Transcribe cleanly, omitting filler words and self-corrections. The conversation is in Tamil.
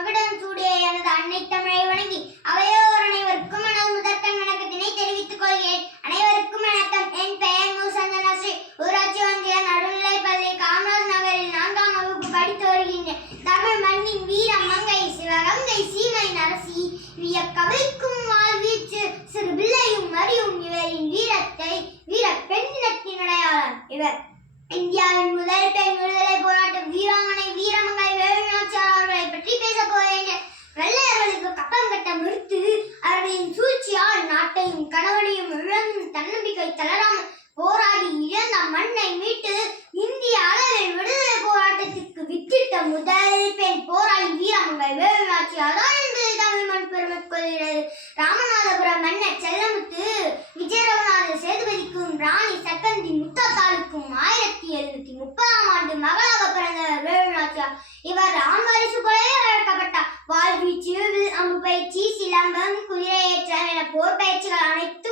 மகுடம் சூடிய எனது அன்னை தமிழை வணங்கி அவையோர் அனைவருக்கும் எனது முதற்கண் வணக்கத்தினை தெரிவித்துக் கொள்கிறேன். அனைவருக்கும் வணக்கம். என் பெயர் மூசந்தனா ஸ்ரீ. ஊராட்சி ஒன்றிய நடுநிலைப் பள்ளி காமராஜ் நகரில் 4ஆம் வகுப்பு படித்து வருகின்றேன். தமிழ் மண்ணின் வீர மங்கை சிவகங்கை சீமை நரசி வியக்கவைக்கும் வாழ்வீச்சு சிறு பிள்ளையும் அறியும் இவரின் வீரத்தை வீர பெண்ணினத்தின் அடையாளம். இவர் இந்தியாவின் முதல் பெண் விடுதலை போராட்ட வீராங்கனை வீரமங்கை வேலுநாச்சியார் அவர்களை பற்றி பேசப் போகின்றேன். வெள்ளையர்களுக்கு கப்பம் கட்ட மறுத்து அவர்களின் சூழ்ச்சியால் நாட்டையும் கணவனையும் இழந்து தன்னம்பிக்கை தளராமல் போராடி இழந்த மண்ணை மீட்டு இந்திய அளவில் விடுதலை போராட்டத்திற்கு வித்திட்ட முதல் பெண் போராளி வீரமங்கை வேலுநாச்சியார் தான் என்பதை தமிழ் மண் பெருமை கொள்கிறது. ராமநாதபுரம் மன்னர் செல்லமுத்து விஜயரகுநாத சேதுபதிக்கும் ராணி சக்கந்தி முத்தாத்தாளுக்கும் 1730ஆம் ஆண்டு மகளாக பிறந்தவர் வேலுநாச்சியார். இவர் ராமவாரிசு போலவே வளர்க்கப்பட்டார். வாழ்வீச்சு, அம்பு பயிற்சி, சிலம்பம், குதிரையேற்றம் என போர் பயிற்சிகள் அனைத்தும்